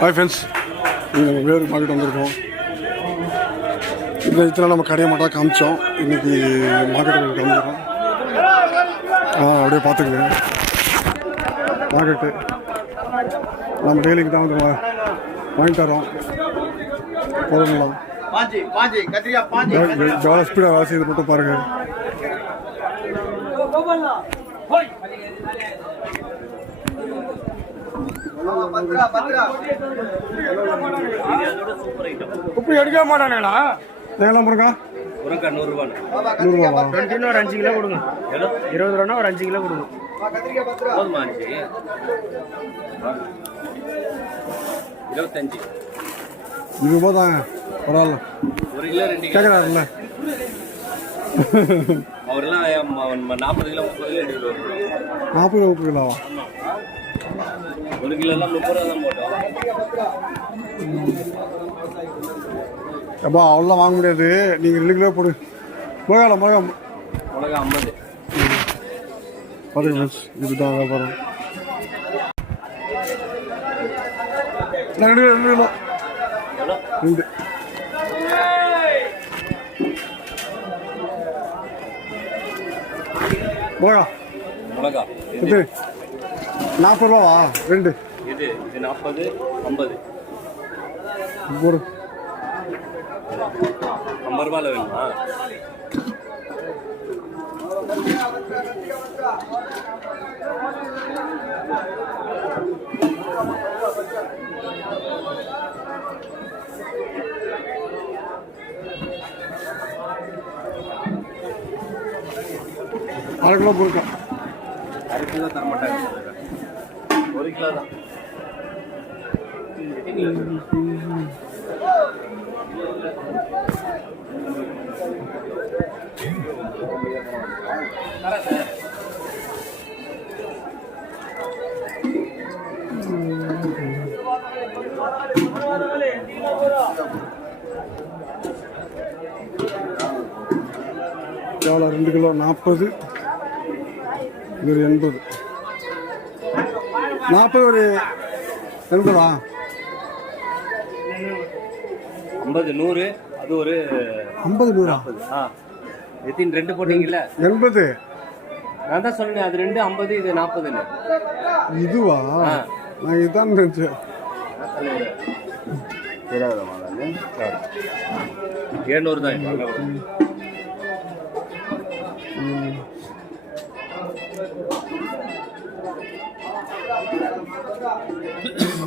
Hi friends, நம்ம வேறு market வந்திருக்கோம். இந்த இத்தனை நம்ம கடையை மட்டும் காமிச்சோம். இன்றைக்கி மார்க்கெட்டுக்கு வந்துருக்கோம். அப்படியே பார்த்துக்குங்க. மார்க்கெட்டு நம்ம டெய்லிக்கு தான் வந்து வாங்கிட்டு வரோம். பொருள்லாம் எவ்வளோ ஸ்பீடாக வேலை செய்து மட்டும் பாருங்கள். உப்பு எடுக்க மாட்டானுங்களா? எவ்வளோ இருக்கா? 100 ரூபா. 100 ரூபாவா? ஒரு 5 கிலோ கொடுங்க. 20 ரூபானா ஒரு 5 கிலோ கொடுங்க. போதுமா? 25 20 தாங்க, பரவாயில்ல. 1 கிலோ 2 கிலோ கேட்குறாருல்ல. அவரெல்லாம் 40 கிலோ 30 கிலோ எடுத்துட்டு 40 கிலோவா? 1 கிலோ எல்லாம் 30 ரூபா தான் போட்டோம். அப்பா அவ்வளோலாம் வாங்க முடியாது. நீங்கள் 2 கிலோ போடு. மிளகா மிளகா 50. பாருங்க ஃப்ரெண்ட்ஸ், இதுதான் வியாபாரம். 2 கிலோ 2. மிளகா இது 40 ரூபாவா? 2 இது 40 50 போடு. 50 ரூபாயில் வேணுமா? அரை கிலோ பொருட்கா. 1/2 கிலோ தர மாட்டாங்க. 1 கிலோ தான். எவ்வளோ? 2 கிலோ 40, இது ஒரு 80. 40 ஒரு 80. 50 100, அது ஒரு 50 100. எத்தனை 2 போட்டீங்கல்ல? 80. நான் தான் சொன்னேன், அது 2 50 இது 40ன்னு. இதுவா? நான் இதுதான் நினைச்சேன். 700 தான்.